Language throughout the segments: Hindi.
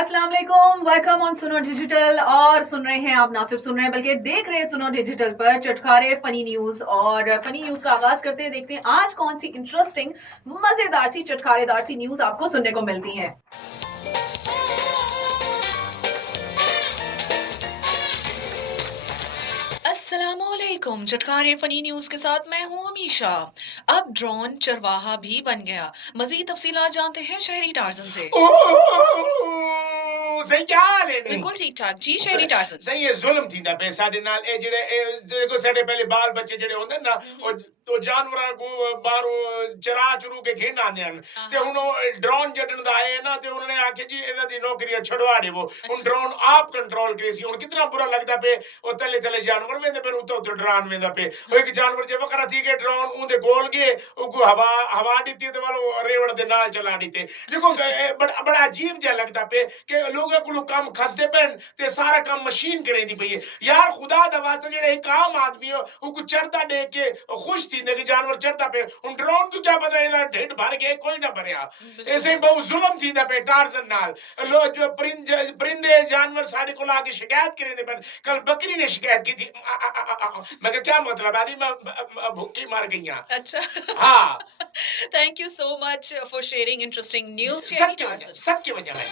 अस्सलाम वालेकुम, वेलकम ऑन सुनो डिजिटल। और सुन रहे हैं आप, ना सिर्फ सुन रहे हैं बल्कि देख रहे हैं सुनो डिजिटल पर चटखारे फनी न्यूज। और फनी न्यूज का आगाज करते हैं, देखते हैं आज कौन सी इंटरेस्टिंग मजेदार सी चटखारेदार सी न्यूज आपको सुनने को मिलती है। अस्सलामुअलैकुम, चटखारे फनी न्यूज के साथ मैं हूं अमीशा। अब ड्रोन चरवाहा भी बन गया। मजीद तफसीलात जानते हैं शहरी टार्जन से। सही क्या हाल है? बिल्कुल ठीक ठाक जी शहरी टार्जन। सही है, जुल्म थींदा पे साडे नाल ए जेड़े देखो साडे पहले बाल बच्चे जेड़े होंदे ना और तो जानवरां को बाहरों चरा चरू के खेन आंदे हन ते हुन ड्रोन जडन दा आए ना ते उन्होंने आखे जी इन्हां दी नौकरियां छुड़वा देवो। हुन ड्रोन आप कंट्रोल करे सी। हुन कितना बुरा लगदा पे ओ तले तले जानवर वेंदे पे उतो उतो ड्रोन वेंदा पे। ओ एक जानवर जे वकरा थी के ड्रोन उंदे गोल गए उको हवा दित्ती ते वालो रेवड़ दे नाल चला दित्ते। देखो बड़ा अजीब जा लगदा पे के लोगां को काम खसदे पेन ते सारा काम मशीन करेंदी पई है। यार खुदा दा वास्ते जेड़े एक आम आदमी हो उको चढ़दा देख के खुश थी कि जानवर चढ़ता पे। उन ड्रोन को क्या पता इधर ढिड भर गए कोई ना भरया। ऐसे बहुत जुल्म थी पे टार्जन नाल। लो जो परिंदे जानवर साडे को आके शिकायत करेंदे पर कल बकरी ने शिकायत की थी। मैं क्या मतलब आदि मैं भूखी मर गई। अच्छा हाँ thank you so much for sharing interesting news. सबकी वजह है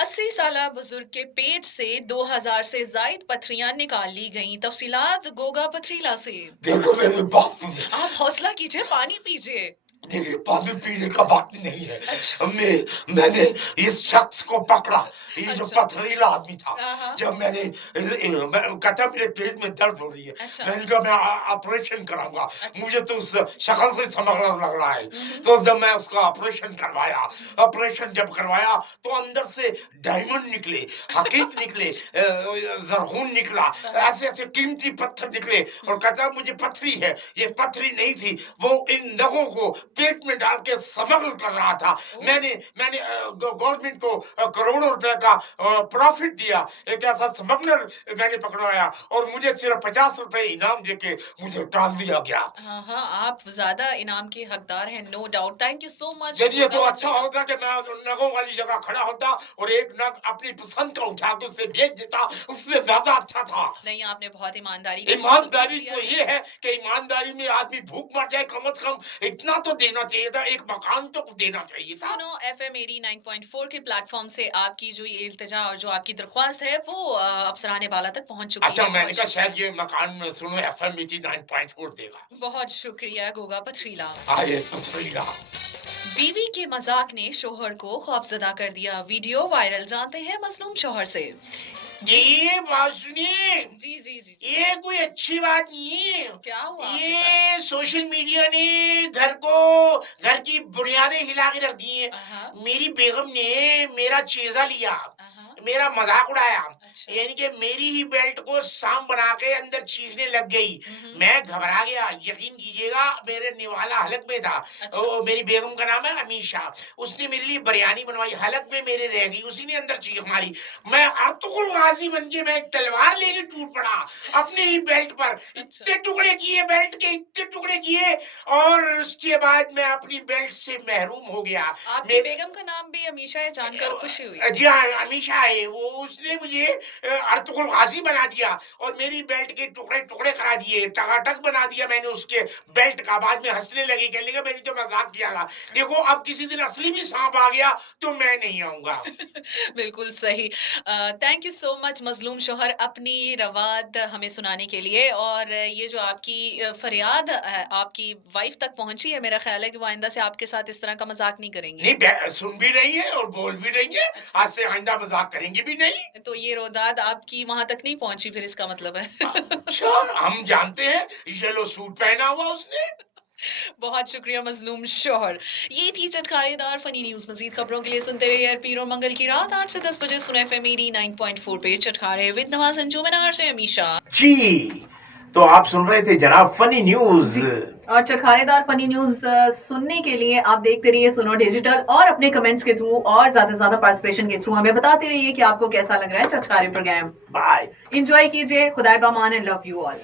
80 साला बुजुर्ग के पेट से 2000 से जायद पथरियां निकाल ली गईं। तफसीलात गोगा पथरीला से। देखो मेरे बाप आप हौसला कीजिए, पानी पीजिए। देखिए पानी पीने का वक्त नहीं है। अच्छा। मैंने इस शख्स को पकड़ा, ये जो अच्छा। पथरीला आदमी था। जब मैंने कहता मेरे पेट में दर्द हो रही है। अच्छा। मैंने कहा मैं ऑपरेशन कराऊंगा। अच्छा। मुझे तो उस शक्ल से समझना लग रहा है। तो जब मैं उसका ऑपरेशन जब करवाया तो अंदर से डायमंड निकले, हकीक निकले, जरखून निकला, ऐसे ऐसे कीमती पत्थर निकले। और कहता मुझे पथरी है। ये पथरी नहीं थी, वो इन नगों को पेट में डाल के स्मगल कर रहा था। मैंने गवर्नमेंट को करोड़ों रुपए का प्रॉफिट दिया। एक ऐसा स्मगलर मैंने पकड़वाया और मुझे सिर्फ 50 रुपए इनाम देके मुझे टाल दिया गया। हाँ हाँ, आप ज्यादा इनाम के हकदार हैं, no doubt. Thank you so much. ये तो अच्छा होता कि मैं नगों वाली जगह खड़ा होता और एक नग अपनी पसंद का उठा के उसे भेज देता, उससे ज्यादा अच्छा था। नहीं, आपने बहुत ईमानदारी तो ये है कि ईमानदारी में आदमी भूख मर जाए कम से कम इतना तो देना चाहिए था, एक मकान तो देना चाहिए था। सुनो FM 89.4 के प्लेटफॉर्म से आपकी जो ये इल्तिजा और जो आपकी दरख्वास्त है वो अफसराने बाला तक पहुंच चुकी है। अच्छा, मैंने कहा शायद ये मकान सुनो FM 89.4 देगा। बहुत शुक्रिया गोगा पथरीला। आए पथरीला। बीवी के मजाक ने शोहर को खौफजदा कर दिया। वीडियो वायरल, जानते हैं मजलूम शोहर से। ये बात सुनिए, जी जी जी। ये कोई अच्छी बात नहीं है। क्या हुआ आपके ये सोशल मीडिया ने घर की बुनियादें हिला के रख दी हैं। मेरी बेगम ने मेरा चेजा लिया, मेरा मजाक उड़ाया। अच्छा। यानी कि मेरी ही बेल्ट को सांप बना के अंदर चीखने लग गई। मैं घबरा गया। यकीन कीजिएगा मेरे निवाला हलक में था। अच्छा। मेरी बेगम का नाम है अमीशा। उसने मेरे लिए बिरयानी बनवाई, हलक में मेरे रह गई, उसी ने अंदर चीख मारी। मैं अर्तुगरुल गाजी बन के मैं तलवार लेके टूट पड़ा अपने ही बेल्ट पर। इतने टुकड़े किए बेल्ट के, इतने टुकड़े किए और उसके बाद मैं अपनी बेल्ट से महरूम हो गया। आपकी बेगम का नाम भी अमीशा है, जानकर खुशी हुई। जी हाँ, अमीशा है वो। उसने मुझे अर्तुगरुल गाजी बना दिया और मेरी बेल्ट के टुकड़े टुकड़े करा दिए, टकाटक बना दिया मैंने उसके बेल्ट का। बाद में हंसने लगी, कहने लगा मैंने तो मजाक किया था। देखो अब किसी दिन असली भी सांप आ गया तो मैं नहीं आऊंगा। बिल्कुल सही। थैंक यू सो मच मजलूम शोहर, अपनी रवाद हमें सुनाने के लिए। और ये जो आपकी फरियाद आपकी वाइफ तक पहुंची है, मेरा ख्याल है कि वो आइंदा से आपके साथ इस तरह का मजाक नहीं करेंगे। नहीं, सुन भी रही है और बोल भी रही है। आज से आइंदा मजाक करेंगी भी नहीं। तो ये रोदाद आपकी वहां तक नहीं पहुंची, फिर इसका मतलब है। अच्छा, हम जानते हैं येलो सूट पहना हुआ उसने। बहुत शुक्रिया मजलूम शोहर। ये थी चटखारेदार फनी न्यूज। मजीद खबरों के लिए सुनते रहिए पीर और मंगल की रात 8 से 10 बजे सुन FM 89.4 पे चटखारे विद नवाज अंजुमन से अमीशा जी। तो आप सुन रहे थे जनाब फनी न्यूज। और चटखारेदार फनी न्यूज सुनने के लिए आप देखते रहिए सुनो डिजिटल और अपने कमेंट्स के थ्रू और ज्यादा से ज्यादा पार्टिसिपेशन के थ्रू हमें बताते रहिए कि आपको कैसा लग रहा है चटखारे प्रोग्राम। बाय, एंजॉय कीजिए। खुदा का मान एंड लव यू ऑल।